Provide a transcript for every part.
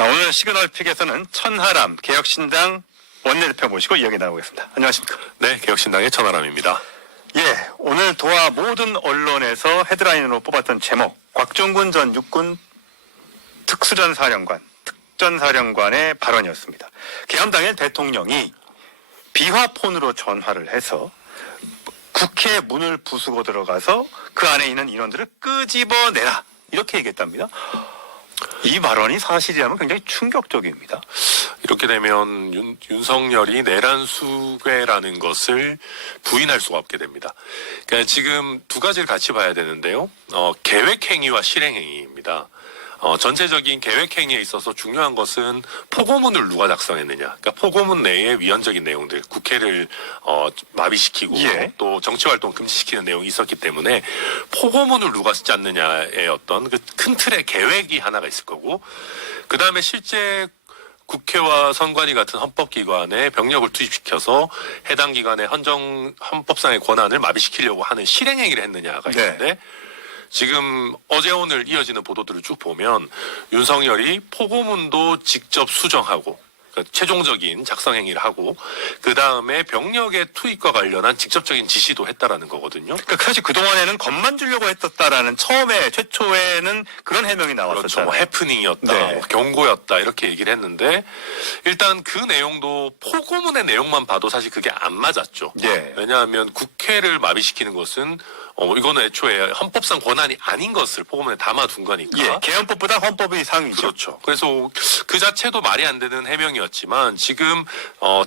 자, 오늘 시그널 픽에서는 천하람 개혁신당 원내대표 모시고 이야기 나누겠습니다. 안녕하십니까? 네, 개혁신당의 천하람입니다. 예, 오늘 도하 모든 언론에서 헤드라인으로 뽑았던 제목, 곽종군 전 육군 특전사령관의 발언이었습니다. 개헌 당일 대통령이 비화폰으로 전화를 해서 국회 문을 부수고 들어가서 그 안에 있는 인원들을 끄집어내라, 이렇게 얘기했답니다. 이 발언이 사실이라면 굉장히 충격적입니다. 이렇게 되면 윤석열이 내란 수괴라는 것을 부인할 수가 없게 됩니다. 그러니까 지금 두 가지를 같이 봐야 되는데요. 계획행위와 실행행위입니다. 전체적인 계획행위에 있어서 중요한 것은 포고문을 누가 작성했느냐. 그러니까 포고문 내에 위헌적인 내용들, 국회를 마비시키고 또 정치활동 금지시키는 내용이 있었기 때문에 포고문을 누가 짰느냐의 어떤 그 큰 틀의 계획이 하나가 있을 거고, 그 다음에 실제 국회와 선관위 같은 헌법기관에 병력을 투입시켜서 해당 기관의 헌법상의 권한을 마비시키려고 하는 실행행위를 했느냐가 있는데, 지금 어제 오늘 이어지는 보도들을 쭉 보면 윤석열이 포고문도 직접 수정하고, 그러니까 최종적인 작성 행위를 하고, 그 다음에 병력의 투입과 관련한 직접적인 지시도 했다라는 거거든요. 그러니까 사실 그동안에는 겁만 주려고 했었다라는 최초에는 그런 해명이 나왔었죠. 그렇죠. 뭐 해프닝이었다, 뭐 경고였다, 이렇게 얘기를 했는데, 일단 그 내용도 포고문의 내용만 봐도 사실 그게 안 맞았죠. 왜냐하면 국회를 마비시키는 것은 이거는 애초에 헌법상 권한이 아닌 것을 포고문에 담아둔 거니까. 개헌법보다 헌법이 상위죠. 그렇죠. 그래서 그 자체도 말이 안 되는 해명이었지만, 지금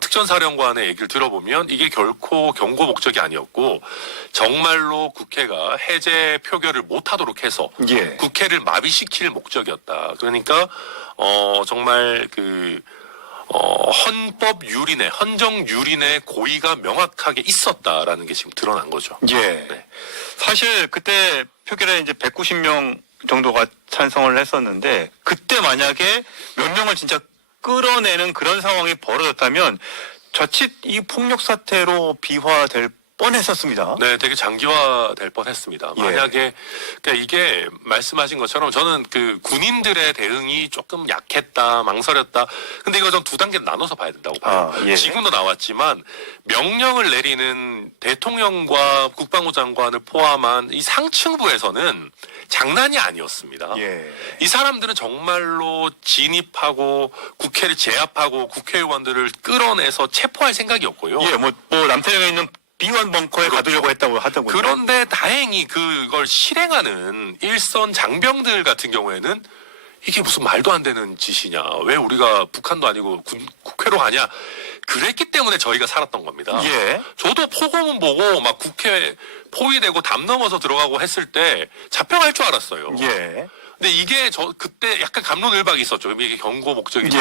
특전사령관의 얘기를 들어보면 이게 결코 경고 목적이 아니었고, 정말로 국회가 해제 표결을 못하도록 해서 국회를 마비시킬 목적이었다. 그러니까 정말 헌법 유린의, 헌정 유린의 고의가 명확하게 있었다라는 게 지금 드러난 거죠. 사실 그때 표결에 이제 190명 정도가 찬성을 했었는데, 그때 만약에 몇 명을 진짜 끌어내는 그런 상황이 벌어졌다면 자칫 이 폭력 사태로 비화될 뻔했었습니다. 네, 되게 장기화될 뻔했습니다. 만약에 그러니까 이게 말씀하신 것처럼 저는 그 군인들의 대응이 조금 약했다, 망설였다. 근데 이거 전 두 단계 나눠서 봐야 된다고 봐요. 지금도 나왔지만 명령을 내리는 대통령과 국방부 장관을 포함한 이 상층부에서는 장난이 아니었습니다. 이 사람들은 정말로 진입하고 국회를 제압하고 국회의원들을 끌어내서 체포할 생각이었고요. 뭐 남태령에 있는 비원 벙커에 가두려고 했다고 하더군요. 그런데 다행히 그걸 실행하는 일선 장병들 같은 경우에는 이게 무슨 말도 안 되는 짓이냐, 왜 우리가 북한도 아니고 국회로 가냐, 그랬기 때문에 저희가 살았던 겁니다. 저도 포고문 보고 막 국회 포위되고 담 넘어서 들어가고 했을 때 잡혀갈 줄 알았어요. 근데 이게 그때 약간 갑론을박이 있었죠. 이게 경고 목적이냐,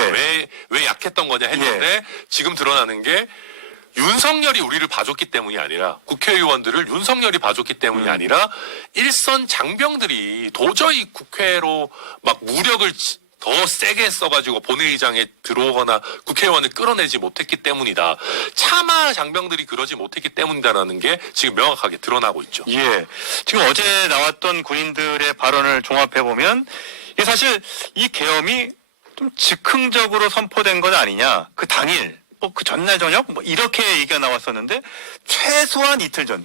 왜 약했던 거냐 했는데, 지금 드러나는 게 윤석열이 우리를 봐줬기 때문이 아니라, 국회의원들을 윤석열이 봐줬기 때문이 아니라, 일선 장병들이 도저히 국회로 막 무력을 더 세게 써가지고 본회의장에 들어오거나 국회의원을 끌어내지 못했기 때문이다. 차마 장병들이 그러지 못했기 때문이다라는 게 지금 명확하게 드러나고 있죠. 지금 어제 나왔던 군인들의 발언을 종합해보면, 사실 이 계엄이 좀 즉흥적으로 선포된 것 아니냐, 그 당일, 그 전날 저녁 이렇게 얘기가 나왔었는데, 최소한 이틀 전,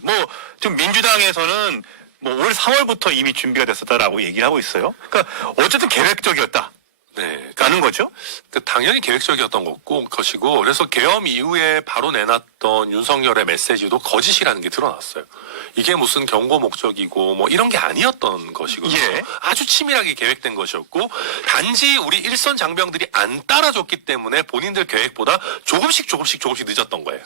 좀 민주당에서는 올 3월부터 이미 준비가 됐었다라고 얘기를 하고 있어요. 그러니까 어쨌든 계획적이었다. 가는 거죠? 당연히 계획적이었던 것이고, 그래서 계엄 이후에 바로 내놨던 윤석열의 메시지도 거짓이라는 게 드러났어요. 이게 무슨 경고 목적이고 뭐 이런 게 아니었던 것이거든요. 아주 치밀하게 계획된 것이었고, 단지 우리 일선 장병들이 안 따라줬기 때문에 본인들 계획보다 조금씩 늦었던 거예요.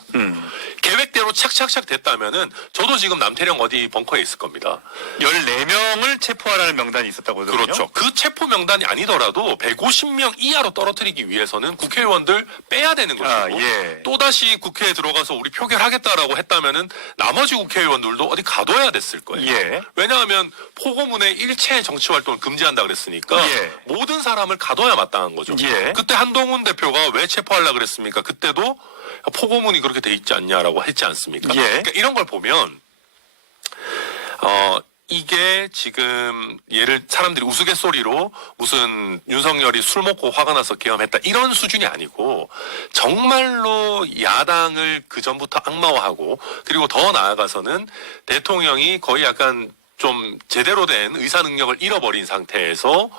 계획대로 착착착 됐다면은 저도 지금 남태령 어디 벙커에 있을 겁니다. 14명을 체포하라는 명단이 있었다고 하거든요. 그렇죠. 그 체포 명단이 아니더라도 150명 이하로 떨어뜨리기 위해서는 국회의원들 빼야 되는 것이고, 또다시 국회에 들어가서 우리 표결하겠다라고 했다면은 나머지 국회의원들도 어디 가둬야 됐을 거예요. 왜냐하면 포고문에 일체 정치 활동을 금지한다 그랬으니까 모든 사람을 가둬야 마땅한 거죠. 그때 한동훈 대표가 왜 체포하려고 그랬습니까? 그때도 포고문이 그렇게 돼 있지 않냐라고 했지 않습니까? 그러니까 이런 걸 보면 이게 지금 사람들이 우스갯소리로 무슨 윤석열이 술 먹고 화가 나서 계엄했다 이런 수준이 아니고 정말로 야당을 그 전부터 악마화하고 그리고 더 나아가서는 대통령이 거의 약간 좀 제대로 된 의사 능력을 잃어버린 상태에서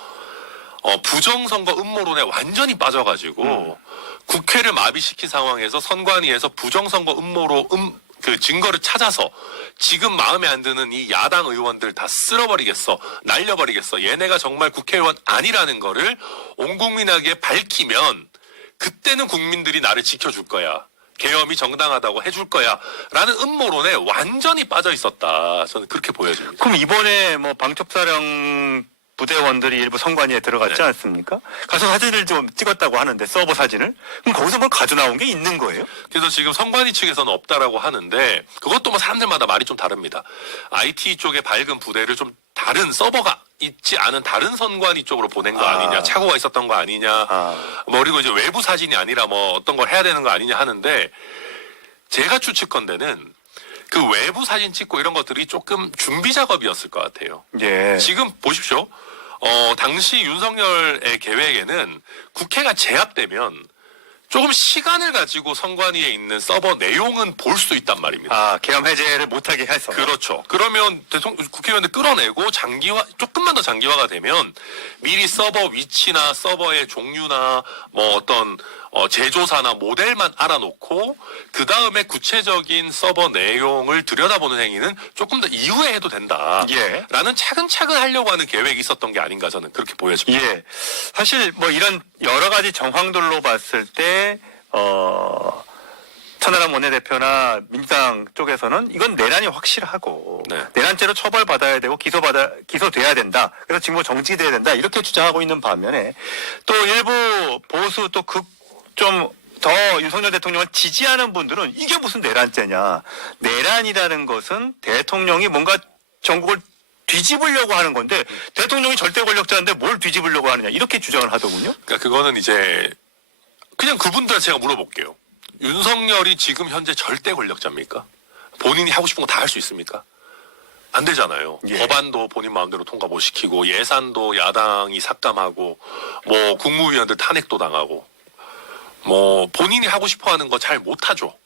부정선거 음모론에 완전히 빠져가지고 국회를 마비시킨 상황에서 선관위에서 부정선거 음모로 그 증거를 찾아서 지금 마음에 안 드는 이 야당 의원들 다 쓸어버리겠어, 날려버리겠어, 얘네가 정말 국회의원 아니라는 거를 온 국민에게 밝히면 그때는 국민들이 나를 지켜줄 거야. 계엄이 정당하다고 해줄 거야. 라는 음모론에 완전히 빠져 있었다. 저는 그렇게 보여집니다. 그럼 이번에 뭐 방첩사령 부대원들이 일부 선관위에 들어갔지 네. 않습니까? 가서 사진을 좀 찍었다고 하는데 서버 사진을 그럼 거기서 뭘 가져 나온 게 있는 거예요? 그래서 지금 선관위 측에서는 없다라고 하는데 그것도 뭐 사람들마다 말이 좀 다릅니다. IT 쪽에 밝은 부대를 좀 다른 서버가 있지 않은 다른 선관위 쪽으로 보낸 거 아니냐, 착오가 있었던 거 아니냐, 뭐 그리고 이제 외부 사진이 아니라 뭐 어떤 걸 해야 되는 거 아니냐 하는데 제가 추측컨대는 그 외부 사진 찍고 이런 것들이 조금 준비 작업이었을 것 같아요. 예. 지금 보십시오. 당시 윤석열의 계획에는 국회가 제압되면 조금 시간을 가지고 선관위에 있는 서버 내용은 볼 수 있단 말입니다. 계엄 해제를 못하게 해서. 그렇죠. 그러면 국회의원들 끌어내고 조금만 더 장기화가 되면 미리 서버 위치나 서버의 종류나 뭐 어떤 제조사나 모델만 알아놓고 그 다음에 구체적인 서버 내용을 들여다보는 행위는 조금 더 이후에 해도 된다. 예. 라는 차근차근 하려고 하는 계획이 있었던 게 아닌가 저는 그렇게 보여집니다. 예. 사실 뭐 이런 여러 가지 정황들로 봤을 때, 천하람 원내대표나 민주당 쪽에서는 이건 내란이 확실하고 네. 내란죄로 처벌받아야 되고 기소돼야 된다. 그래서 직무 정지돼야 된다. 이렇게 주장하고 있는 반면에 또 일부 보수 또 좀 더 윤석열 대통령을 지지하는 분들은 이게 무슨 내란죄냐. 내란이라는 것은 대통령이 뭔가 전국을 뒤집으려고 하는 건데 대통령이 절대 권력자인데 뭘 뒤집으려고 하느냐. 이렇게 주장을 하더군요. 그러니까 그거는 이제 그냥 그분들 제가 물어볼게요. 윤석열이 지금 현재 절대 권력자입니까? 본인이 하고 싶은 거 다 할 수 있습니까? 안 되잖아요. 예. 법안도 본인 마음대로 통과 못 시키고 예산도 야당이 삭감하고 뭐 국무위원들 탄핵도 당하고 뭐 본인이 하고 싶어 하는 거 잘 못하죠.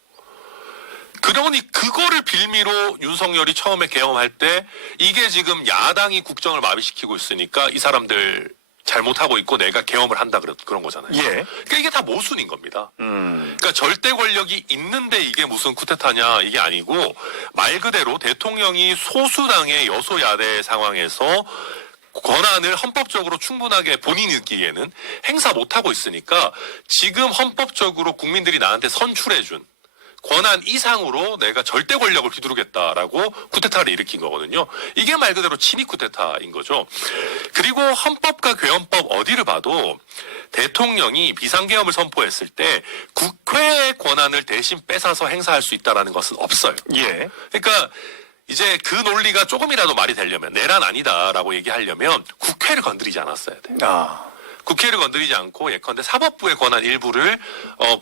그러니 그거를 빌미로 윤석열이 처음에 계엄할 때 이게 지금 야당이 국정을 마비시키고 있으니까 이 사람들 잘못하고 있고 내가 계엄을 한다 그런 거잖아요. 예. 그러니까 이게 다 모순인 겁니다. 그러니까 절대 권력이 있는데 이게 무슨 쿠데타냐 이게 아니고 말 그대로 대통령이 소수당의 여소야대 상황에서 권한을 헌법적으로 충분하게 본인이 느끼기에는 행사 못하고 있으니까 지금 헌법적으로 국민들이 나한테 선출해준 권한 이상으로 내가 절대 권력을 휘두르겠다라고 쿠데타를 일으킨 거거든요. 이게 말 그대로 친위 쿠데타인 거죠. 그리고 헌법과 괴헌법 어디를 봐도 대통령이 비상계엄을 선포했을 때 국회의 권한을 대신 뺏어서 행사할 수 있다는 것은 없어요. 예. 그러니까 이제 그 논리가 조금이라도 말이 되려면 내란 아니다라고 얘기하려면 국회를 건드리지 않았어야 돼요. 국회를 건드리지 않고 예컨대 사법부의 권한 일부를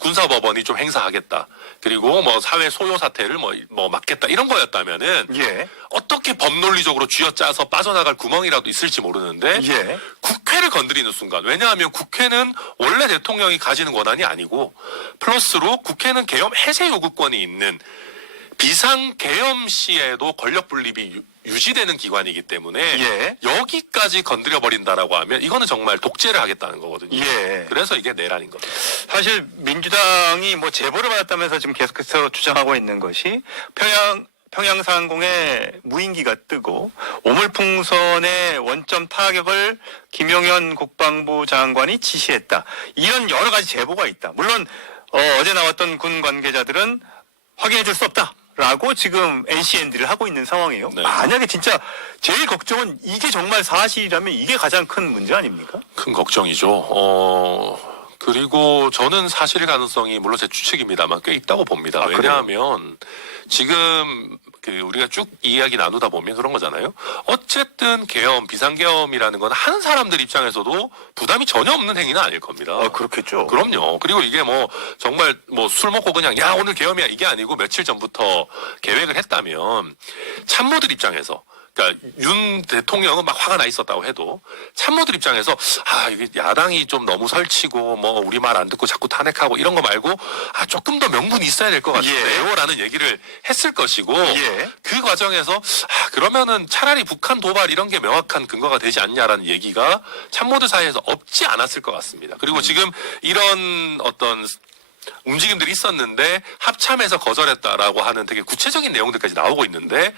군사법원이 좀 행사하겠다. 그리고 뭐 사회 소요 사태를 뭐 막겠다 이런 거였다면은 예. 어떻게 법논리적으로 쥐어짜서 빠져나갈 구멍이라도 있을지 모르는데 예. 국회를 건드리는 순간 왜냐하면 국회는 원래 대통령이 가지는 권한이 아니고 플러스로 국회는 계엄 해제 요구권이 있는 비상계엄 시에도 권력 분립이 유지되는 기관이기 때문에 예. 여기까지 건드려버린다라고 하면 이거는 정말 독재를 하겠다는 거거든요. 예. 그래서 이게 내란인 겁니다. 사실 민주당이 뭐 제보를 받았다면서 지금 계속해서 주장하고 있는 것이 평양상공에 무인기가 뜨고 오물풍선의 원점 타격을 김용현 국방부 장관이 지시했다. 이런 여러 가지 제보가 있다. 물론 어제 나왔던 군 관계자들은 확인해 줄 수 없다. 라고 지금 NCND를 하고 있는 상황이에요. 네. 만약에 진짜 제일 걱정은 이게 정말 사실이라면 이게 가장 큰 문제 아닙니까? 큰 걱정이죠. 그리고 저는 사실 가능성이 물론 제 추측입니다만 꽤 있다고 봅니다. 왜냐하면 지금 우리가 쭉 이야기 나누다 보면 그런 거잖아요. 어쨌든 계엄, 비상계엄이라는 건 하는 사람들 입장에서도 부담이 전혀 없는 행위는 아닐 겁니다. 그렇겠죠. 그럼요. 그리고 이게 뭐 정말 뭐 술 먹고 그냥 야 오늘 계엄이야 이게 아니고 며칠 전부터 계획을 했다면 참모들 입장에서 그러니까 윤 대통령은 막 화가 나 있었다고 해도 참모들 입장에서 이게 야당이 좀 너무 설치고 뭐 우리 말 안 듣고 자꾸 탄핵하고 이런 거 말고 조금 더 명분이 있어야 될 것 같은데요라는 얘기를 했을 것이고 그 과정에서 그러면은 차라리 북한 도발 이런 게 명확한 근거가 되지 않냐라는 얘기가 참모들 사이에서 없지 않았을 것 같습니다. 그리고 지금 이런 어떤 움직임들이 있었는데 합참에서 거절했다라고 하는 되게 구체적인 내용들까지 나오고 있는데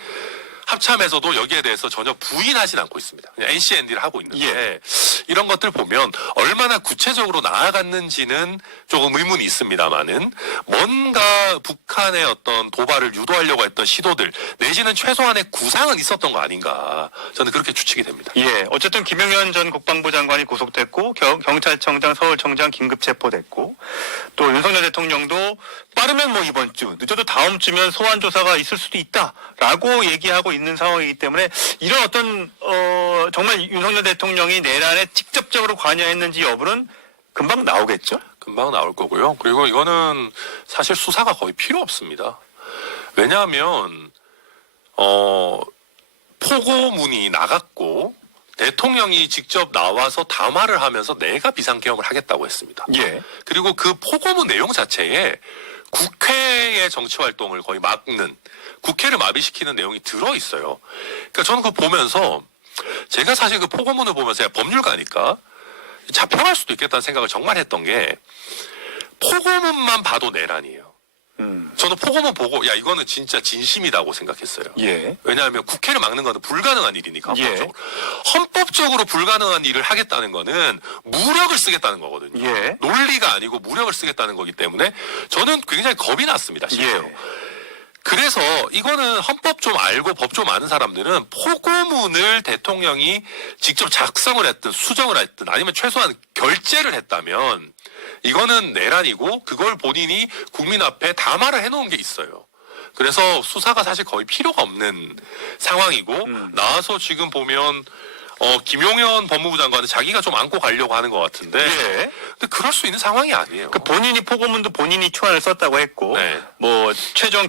합참에서도 여기에 대해서 전혀 부인하진 않고 있습니다. 그냥 NCND를 하고 있는데 이런 것들 보면 얼마나 구체적으로 나아갔는지는 조금 의문이 있습니다만은 뭔가 북한의 어떤 도발을 유도하려고 했던 시도들 내지는 최소한의 구상은 있었던 거 아닌가 저는 그렇게 추측이 됩니다. 어쨌든 김용현 전 국방부 장관이 구속됐고 경찰청장, 서울청장 긴급 체포됐고 또 윤석열 대통령도 빠르면 뭐 이번 주, 늦어도 다음 주면 소환 조사가 있을 수도 있다라고 얘기하고 있는 상황이기 때문에 이런 어떤 정말 윤석열 대통령이 내란에 직접적으로 관여했는지 여부는 금방 나오겠죠? 금방 나올 거고요. 그리고 이거는 사실 수사가 거의 필요 없습니다. 왜냐하면 포고문이 나갔고 대통령이 직접 나와서 담화를 하면서 내가 비상계엄을 하겠다고 했습니다. 그리고 그 포고문 내용 자체에 국회의 정치 활동을 거의 막는 국회를 마비시키는 내용이 들어있어요. 그러니까 저는 그거 보면서 제가 사실 그 포고문을 보면서 제가 법률가니까 잡혀갈 수도 있겠다는 생각을 정말 했던 게 포고문만 봐도 내란이에요. 저는 포고문 보고 이거는 진짜 진심이라고 생각했어요. 왜냐하면 국회를 막는 건 불가능한 일이니까 헌법적으로. 헌법적으로 불가능한 일을 하겠다는 거는 무력을 쓰겠다는 거거든요. 논리가 아니고 무력을 쓰겠다는 거기 때문에 저는 굉장히 겁이 났습니다. 실제로. 그래서 이거는 헌법 좀 알고 법 좀 아는 사람들은 포고문을 대통령이 직접 작성을 했든 수정을 했든 아니면 최소한 결재를 했다면 이거는 내란이고 그걸 본인이 국민 앞에 담화를 해놓은 게 있어요. 그래서 수사가 사실 거의 필요가 없는 상황이고 나와서 지금 보면 김용현 법무부 장관은 자기가 좀 안고 가려고 하는 것 같은데 근데 그럴 수 있는 상황이 아니에요. 본인이 포고문도 본인이 초안을 썼다고 했고 뭐 최종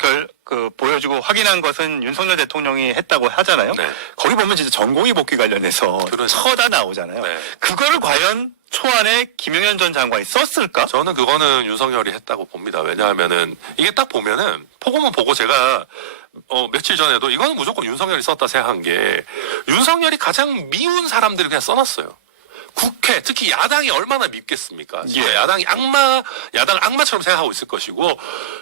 보여주고 확인한 것은 윤석열 대통령이 했다고 하잖아요. 거기 보면 진짜 전공의 복귀 관련해서 처다 나오잖아요. 그거를 과연 초안에 김용현 전 장관이 썼을까? 저는 그거는 윤석열이 했다고 봅니다. 왜냐하면은 이게 딱 보면은 포고문 보고 제가 며칠 전에도 이거는 무조건 윤석열이 썼다 생각한 게 윤석열이 가장 미운 사람들을 그냥 써놨어요. 국회, 특히 야당이 얼마나 밉겠습니까? 야당 악마처럼 생각하고 있을 것이고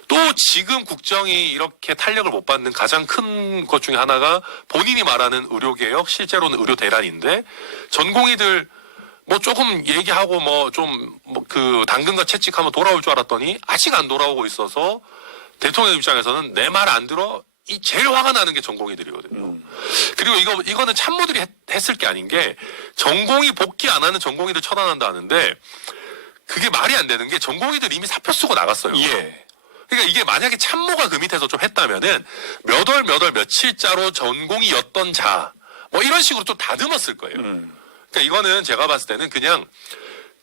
또 지금 국정이 이렇게 탄력을 못 받는 가장 큰 것 중에 하나가 본인이 말하는 의료개혁, 실제로는 의료 대란인데 전공의들 뭐 조금 얘기하고 당근과 채찍하면 돌아올 줄 알았더니 아직 안 돌아오고 있어서 대통령 입장에서는 내 말 안 들어 이 제일 화가 나는 게 전공의들이거든요. 그리고 이거는 참모들이 했을 게 아닌 게 전공의 복귀 안 하는 전공의들 처단한다 하는데 그게 말이 안 되는 게 전공의들 이미 사표 쓰고 나갔어요. 그러니까 이게 만약에 참모가 그 밑에서 좀 했다면은 몇 월 며칠자로 전공의였던 자 뭐 이런 식으로 좀 다듬었을 거예요. 그러니까 이거는 제가 봤을 때는 그냥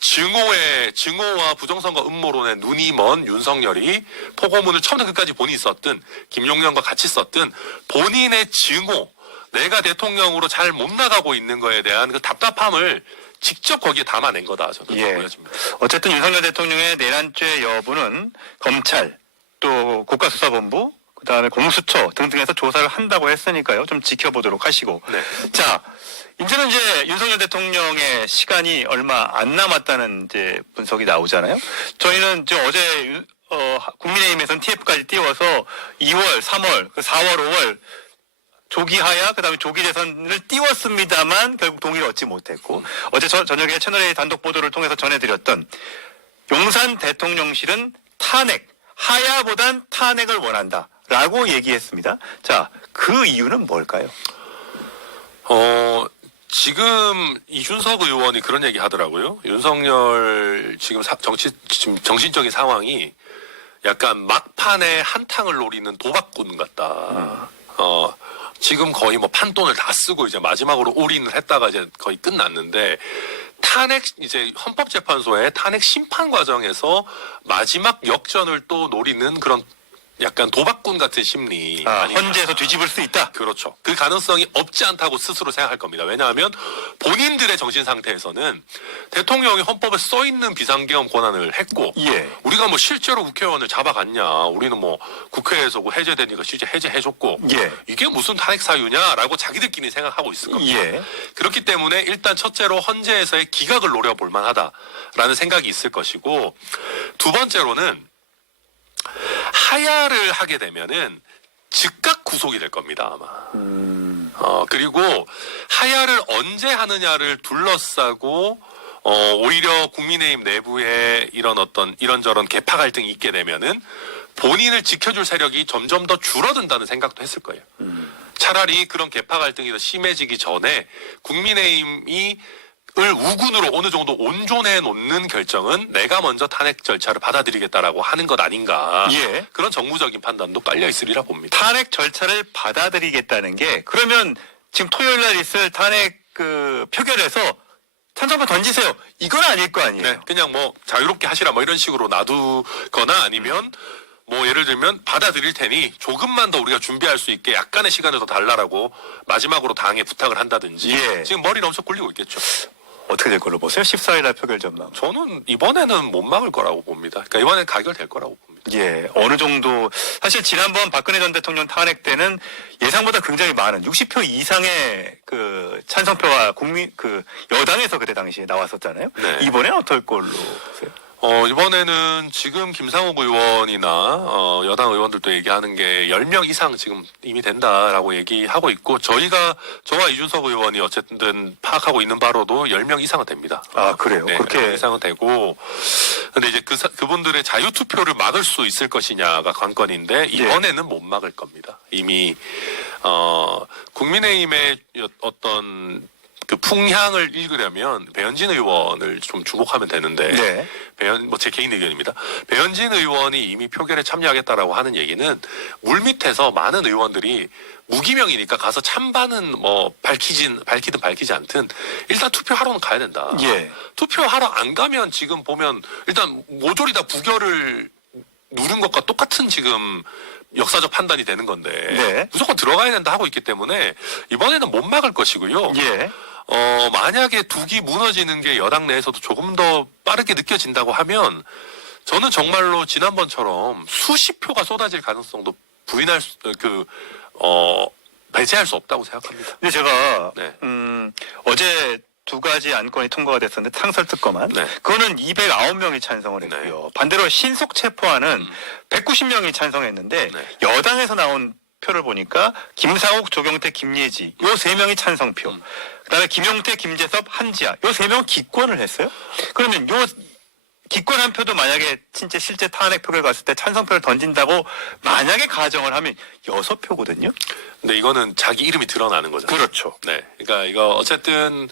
증오와 부정선거 음모론에 눈이 먼 윤석열이 포고문을 처음부터 끝까지 본인이 썼든 김용현과 같이 썼든 본인의 증오, 내가 대통령으로 잘 못 나가고 있는 거에 대한 그 답답함을 직접 거기에 담아낸 거다 저는 보여집니다. 어쨌든 윤석열 대통령의 내란죄 여부는 검찰 또 국가수사본부 그다음에 공수처 등등에서 조사를 한다고 했으니까요. 좀 지켜보도록 하시고. 자, 이제는 윤석열 대통령의 시간이 얼마 안 남았다는 분석이 나오잖아요. 저희는 어제 국민의힘에서는 TF까지 띄워서 2월, 3월, 4월, 5월 조기 하야 그다음에 조기 대선을 띄웠습니다만 결국 동의를 얻지 못했고 어제 저녁에 채널A 단독 보도를 통해서 전해드렸던 용산 대통령실은 하야보단 탄핵을 원한다라고 얘기했습니다. 자, 그 이유는 뭘까요? 지금 이준석 의원이 그런 얘기 하더라고요. 윤석열 지금 정신적인 상황이 약간 막판에 한탕을 노리는 도박꾼 같다. 지금 거의 판돈을 다 쓰고 이제 마지막으로 올인을 했다가 이제 거의 끝났는데 이제 헌법재판소의 탄핵 심판 과정에서 마지막 역전을 또 노리는 그런 약간 도박꾼 같은 심리. 헌재에서 뒤집을 수 있다. 그렇죠. 그 가능성이 없지 않다고 스스로 생각할 겁니다. 왜냐하면 본인들의 정신 상태에서는 대통령이 헌법에 써 있는 비상계엄 권한을 했고, 예. 우리가 뭐 실제로 국회의원을 잡아갔냐, 우리는 뭐 국회에서 해제되니까 실제 해제해줬고, 예. 이게 무슨 탄핵 사유냐라고 자기들끼리 생각하고 있을 겁니다. 예. 그렇기 때문에 일단 첫째로 헌재에서의 기각을 노려볼 만하다라는 생각이 있을 것이고, 두 번째로는 하야를 하게 되면은 즉각 구속이 될 겁니다, 아마. 그리고 하야를 언제 하느냐를 둘러싸고 오히려 국민의힘 내부에 이런 어떤 이런저런 계파 갈등이 있게 되면은 본인을 지켜줄 세력이 점점 더 줄어든다는 생각도 했을 거예요. 차라리 그런 계파 갈등이 더 심해지기 전에 국민의힘이 우군으로 어느 정도 온존해 놓는 결정은 내가 먼저 탄핵 절차를 받아들이겠다라고 하는 것 아닌가. 예. 그런 정무적인 판단도 깔려 있으리라 봅니다. 탄핵 절차를 받아들이겠다는 게 그러면 지금 토요일 날 있을 탄핵 그 표결에서 찬성표 던지세요. 이건 아닐 거 아니에요. 네, 그냥 뭐 자유롭게 하시라 뭐 이런 식으로 놔두거나 아니면 뭐 예를 들면 받아들일 테니 조금만 더 우리가 준비할 수 있게 약간의 시간을 더 달라라고 마지막으로 당에 부탁을 한다든지. 예. 지금 머리를 엄청 굴리고 있겠죠. 어떻게 될 걸로 보세요? 14일 날 표결 전망. 저는 이번에는 못 막을 거라고 봅니다. 그러니까 이번에는 가결될 거라고 봅니다. 예, 어느 정도 사실 지난번 박근혜 전 대통령 탄핵 때는 예상보다 굉장히 많은 60표 이상의 그 찬성표가 여당에서 그때 당시에 나왔었잖아요. 네. 이번에는 어떨 걸로 보세요? 이번에는 지금 김상욱 의원이나 여당 의원들도 얘기하는 게 10명 이상 지금 이미 된다라고 얘기하고 있고, 저와 이준석 의원이 어쨌든 파악하고 있는 바로도 10명 이상은 됩니다. 아, 그래요? 네, 그렇게 10명 이상은 되고, 근데 이제 그분들의 자유투표를 막을 수 있을 것이냐가 관건인데, 이번에는 못 막을 겁니다. 이미 국민의힘의 어떤 그 풍향을 읽으려면 배현진 의원을 좀 주목하면 되는데, 네. 제 개인 의견입니다. 배현진 의원이 이미 표결에 참여하겠다라고 하는 얘기는 물밑에서 많은 의원들이 무기명이니까 가서 찬반은 뭐 밝히든 밝히지 않든 일단 투표하러는 가야 된다. 예. 투표하러 안 가면 지금 보면 일단 모조리 다 부결을 누른 것과 똑같은 지금 역사적 판단이 되는 건데, 네. 무조건 들어가야 된다 하고 있기 때문에 이번에는 못 막을 것이고요. 예. 만약에 둑이 무너지는 게 여당 내에서도 조금 더 빠르게 느껴진다고 하면 저는 정말로 지난번처럼 수십 표가 쏟아질 가능성도 배제할 수 없다고 생각합니다. 근데 제가 네. 어제 두 가지 안건이 통과가 됐었는데 상설특검안 네. 그거는 209명이 찬성을 했고요. 반대로 신속 체포안은 190명이 찬성했는데 네. 여당에서 나온 표를 보니까 김상욱, 조경태, 김예지 요 세 명이 찬성표. 그다음에 김용태, 김재섭, 한지아 요 세 명 기권을 했어요. 그러면 요 기권한 표도 만약에 진짜 실제 탄핵 표결 갔을 때 찬성표를 던진다고 만약에 가정을 하면 6표거든요. 근데 이거는 자기 이름이 드러나는 거잖아요. 그렇죠. 네. 그러니까 이거 어쨌든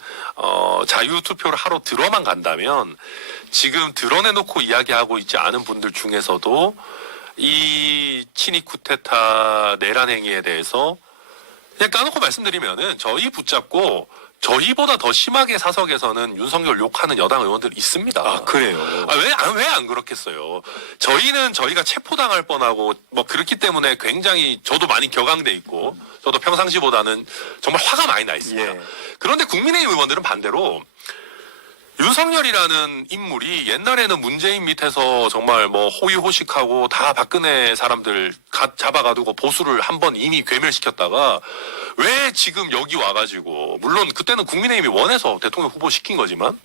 자유 투표를 하러 들어만 간다면 지금 드러내놓고 이야기하고 있지 않은 분들 중에서도 이 친이 쿠데타 내란 행위에 대해서 그냥 까놓고 말씀드리면은 저희 붙잡고 저희보다 더 심하게 사석에서는 윤석열 욕하는 여당 의원들 있습니다. 아, 그래요. 왜 안 그렇겠어요? 저희는 저희가 체포당할 뻔하고 뭐 그렇기 때문에 굉장히 저도 많이 격앙돼 있고 저도 평상시보다는 정말 화가 많이 나 있습니다. 예. 그런데 국민의힘 의원들은 반대로 윤석열이라는 인물이 옛날에는 문재인 밑에서 정말 뭐 호의호식하고 다 박근혜 사람들 잡아가두고 보수를 한번 이미 괴멸시켰다가 왜 지금 여기 와가지고, 물론 그때는 국민의힘이 원해서 대통령 후보 시킨 거지만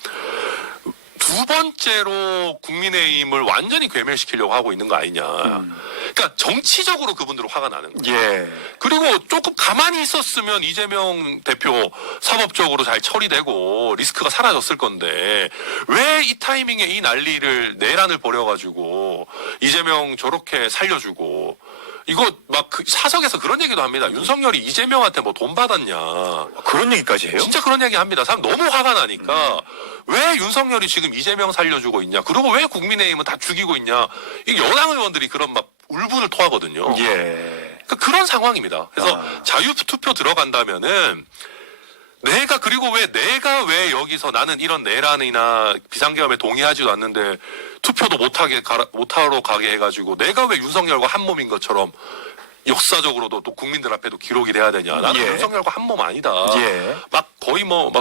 두 번째로 국민의힘을 완전히 괴멸시키려고 하고 있는 거 아니냐. 그러니까 정치적으로 그분들은 화가 나는 거예요. 예. 그리고 조금 가만히 있었으면 이재명 대표 사법적으로 잘 처리되고 리스크가 사라졌을 건데 왜 이 타이밍에 이 난리를 내란을 벌여가지고 이재명 저렇게 살려주고, 이거 막 사석에서 그런 얘기도 합니다. 윤석열이 이재명한테 뭐 돈 받았냐. 그런 얘기까지 해요? 진짜 그런 얘기 합니다. 사람 너무 화가 나니까 왜 윤석열이 지금 이재명 살려주고 있냐. 그리고 왜 국민의힘은 다 죽이고 있냐. 이 여당 의원들이 그런 막 울분을 토하거든요. 예. 그러니까 그런 상황입니다. 그래서 자유투표 들어간다면은 내가 왜 여기서 나는 이런 내란이나 비상계엄에 동의하지도 않는데 투표도 못하러 가게 해가지고 내가 왜 윤석열과 한 몸인 것처럼 역사적으로도 또 국민들 앞에도 기록이 돼야 되냐. 나는 예. 윤석열과 한 몸 아니다. 예. 막 거의 막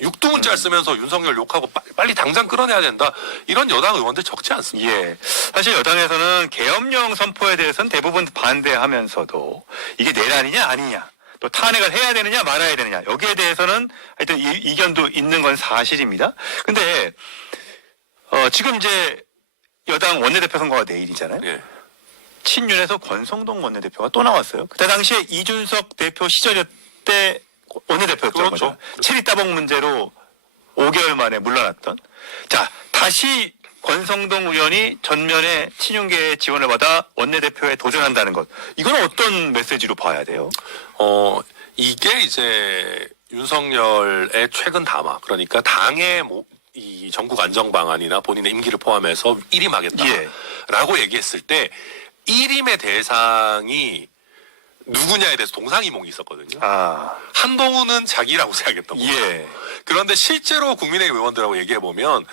육두문자를 쓰면서 윤석열 욕하고 빨리 당장 끌어내야 된다. 이런 여당 의원들 적지 않습니다. 예. 사실 여당에서는 계엄령 선포에 대해서는 대부분 반대하면서도 이게 내란이냐 아니냐, 또 탄핵을 해야 되느냐 말아야 되느냐, 여기에 대해서는 하여튼 이견도 있는 건 사실입니다. 근데 지금 이제 여당 원내대표 선거가 내일이잖아요. 예. 친윤에서 권성동 원내대표가 또 나왔어요. 그때 당시에 이준석 대표 시절 때 원내대표였죠. 그렇죠. 체리 따봉 문제로 5개월 만에 물러났던. 자, 다시 권성동 의원이 전면에 친윤계의 지원을 받아 원내대표에 도전한다는 것. 이건 어떤 메시지로 봐야 돼요? 이게 이제 윤석열의 최근 담화, 그러니까 당의 이 전국 안정 방안이나 본인의 임기를 포함해서 일임하겠다라고 얘기했을 때 일임의 대상이 누구냐에 대해서 동상이몽이 있었거든요. 한동훈은 자기라고 생각했던 거예요. 예. 그런데 실제로 국민의힘 의원들하고 얘기해 보면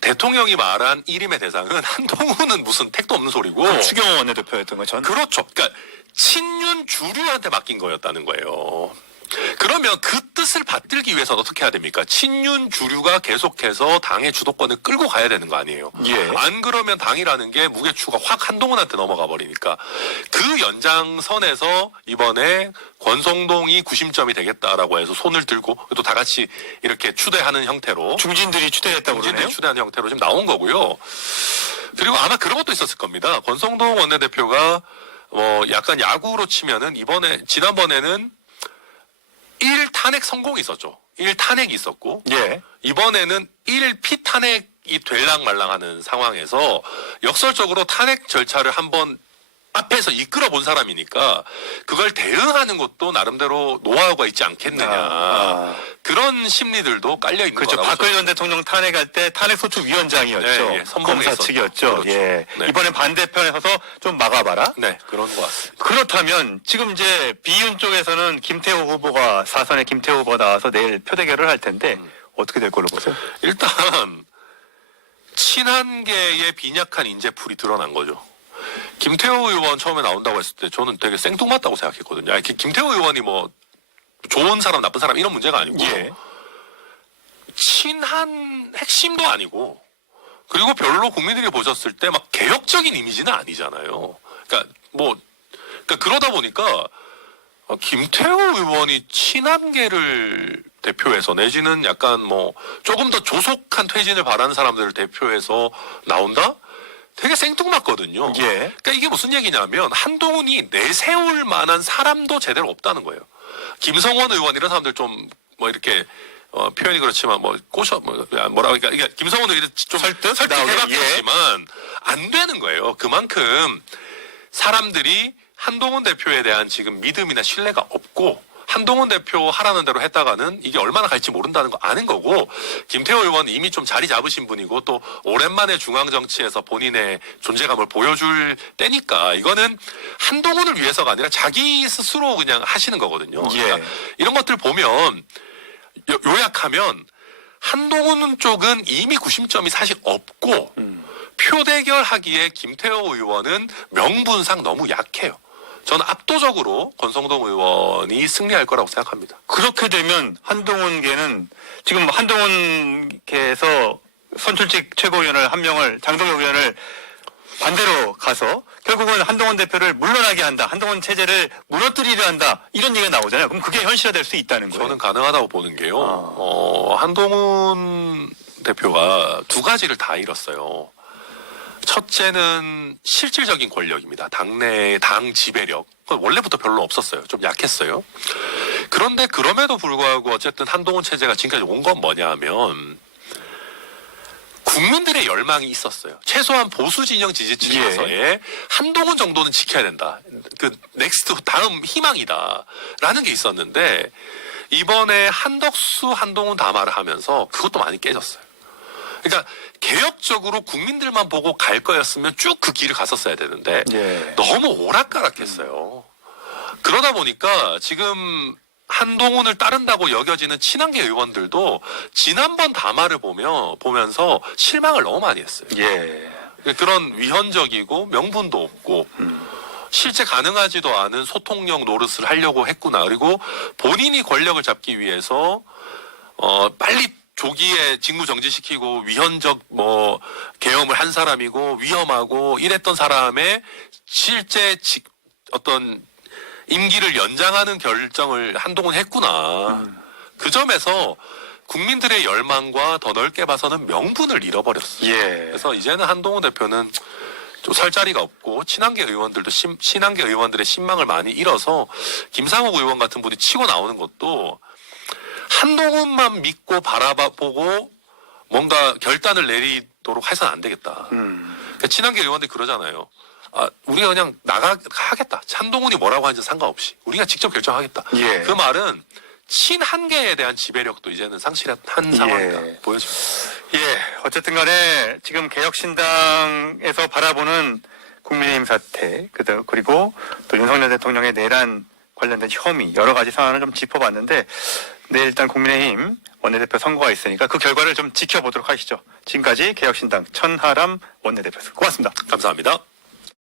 대통령이 말한 일임의 대상은 한동훈은 무슨 택도 없는 소리고 추경호 원내대표였던 거 전. 그렇죠. 그러니까 친윤 주류한테 맡긴 거였다는 거예요. 그러면 그 뜻을 받들기 위해서는 어떻게 해야 됩니까? 친윤 주류가 계속해서 당의 주도권을 끌고 가야 되는 거 아니에요. 예. 안 그러면 당이라는 게 무게추가 확 한동훈한테 넘어가 버리니까 그 연장선에서 이번에 권성동이 구심점이 되겠다라고 해서 손을 들고 또 다 같이 이렇게 추대하는 형태로 중진들이 추대했다고 그러네요. 중진들이 추대하는 형태로 지금 나온 거고요. 그리고 아마 그런 것도 있었을 겁니다. 권성동 원내대표가 약간 야구로 치면은 지난번에는 1탄핵 성공이 있었죠. 1탄핵이 있었고 예. 이번에는 1피탄핵이 될랑말랑하는 상황에서 역설적으로 탄핵 절차를 한번 앞에서 이끌어 본 사람이니까 그걸 대응하는 것도 나름대로 노하우가 있지 않겠느냐. 그런 심리들도 깔려 있는 그렇죠. 거라고 박근혜 전 대통령 탄핵할 때 탄핵소추위원장이었죠. 네, 예, 선봉에 검사 있었죠. 측이었죠. 그렇죠. 예. 네. 이번엔 반대편에 서서 좀 막아봐라. 네, 그런 것 같습니다. 그렇다면 지금 이제 비윤 쪽에서는 김태호 후보가 사선에 김태호 후보가 나와서 내일 표대결을 할 텐데 어떻게 될 걸로 보세요? 일단 친한계의 빈약한 인재풀이 드러난 거죠. 김태호 의원 처음에 나온다고 했을 때 저는 되게 생뚱맞다고 생각했거든요. 아니, 김태호 의원이 뭐 좋은 사람 나쁜 사람 이런 문제가 아니고 예. 친한 핵심도 아니고 그리고 별로 국민들이 보셨을 때 막 개혁적인 이미지는 아니잖아요. 그러니까 그러다 보니까 김태호 의원이 친한계를 대표해서 내지는 약간 조금 더 조속한 퇴진을 바라는 사람들을 대표해서 나온다? 되게 생뚱맞거든요. 예. 그러니까 이게 무슨 얘기냐면 한동훈이 내세울 만한 사람도 제대로 없다는 거예요. 김성원 의원 이런 사람들 좀 이렇게 표현이 그렇지만 그러니까 김성원 의원 좀 설득해봤지만 안 되는 거예요. 그만큼 사람들이 한동훈 대표에 대한 지금 믿음이나 신뢰가 없고 한동훈 대표 하라는 대로 했다가는 이게 얼마나 갈지 모른다는 거 아는 거고 김태호 의원 이미 좀 자리 잡으신 분이고 또 오랜만에 중앙정치에서 본인의 존재감을 보여줄 때니까 이거는 한동훈을 위해서가 아니라 자기 스스로 그냥 하시는 거거든요. 그러니까 이런 것들 보면 요약하면 한동훈 쪽은 이미 구심점이 사실 없고 표대결하기에 김태호 의원은 명분상 너무 약해요. 저는 압도적으로 권성동 의원이 승리할 거라고 생각합니다. 그렇게 되면 한동훈계는 지금 한동훈계에서 선출직 최고위원을 한 명을 장동혁 의원을 반대로 가서 결국은 한동훈 대표를 물러나게 한다. 한동훈 체제를 무너뜨리려 한다. 이런 얘기가 나오잖아요. 그럼 그게 현실화될 수 있다는 거예요. 저는 가능하다고 보는 게요. 한동훈 대표가 두 가지를 다 잃었어요. 첫째는 실질적인 권력입니다. 당내 당 지배력. 원래부터 별로 없었어요. 좀 약했어요. 그런데 그럼에도 불구하고 어쨌든 한동훈 체제가 지금까지 온 건 뭐냐 하면 국민들의 열망이 있었어요. 최소한 보수 진영 지지층에서의 한동훈 정도는 지켜야 된다. 넥스트 다음 희망이다. 라는 게 있었는데 이번에 한덕수 한동훈 담화를 하면서 그것도 많이 깨졌어요. 그러니까 개혁적으로 국민들만 보고 갈 거였으면 쭉 그 길을 갔었어야 되는데 너무 오락가락했어요. 그러다 보니까 지금 한동훈을 따른다고 여겨지는 친한계 의원들도 지난번 담화를 보면서 실망을 너무 많이 했어요. 그런 위헌적이고 명분도 없고 실제 가능하지도 않은 소통력 노릇을 하려고 했구나. 그리고 본인이 권력을 잡기 위해서 빨리 조기에 직무 정지시키고 위헌적 계엄을 한 사람이고 위험하고 이랬던 사람의 실제 어떤 임기를 연장하는 결정을 한동훈 했구나. 그 점에서 국민들의 열망과 더 넓게 봐서는 명분을 잃어버렸어요. 예. 그래서 이제는 한동훈 대표는 좀 설 자리가 없고 친한계 의원들도 친한계 의원들의 신망을 많이 잃어서 김상욱 의원 같은 분이 치고 나오는 것도 한동훈만 믿고 바라보고 뭔가 결단을 내리도록 해서는 안 되겠다. 그러니까 친한계 의원들이 그러잖아요. 우리가 그냥 하겠다. 한동훈이 뭐라고 하는지 상관없이 우리가 직접 결정하겠다. 예. 그 말은 친한계에 대한 지배력도 이제는 상실한 상황이다. 보여집니다. 예, 어쨌든 간에 지금 개혁신당에서 바라보는 국민의힘 사태, 그리고 또 윤석열 대통령의 내란 관련된 혐의, 여러 가지 사안을 좀 짚어봤는데, 내일 일단 국민의힘 원내대표 선거가 있으니까 그 결과를 좀 지켜보도록 하시죠. 지금까지 개혁신당 천하람 원내대표였습니다. 고맙습니다. 감사합니다.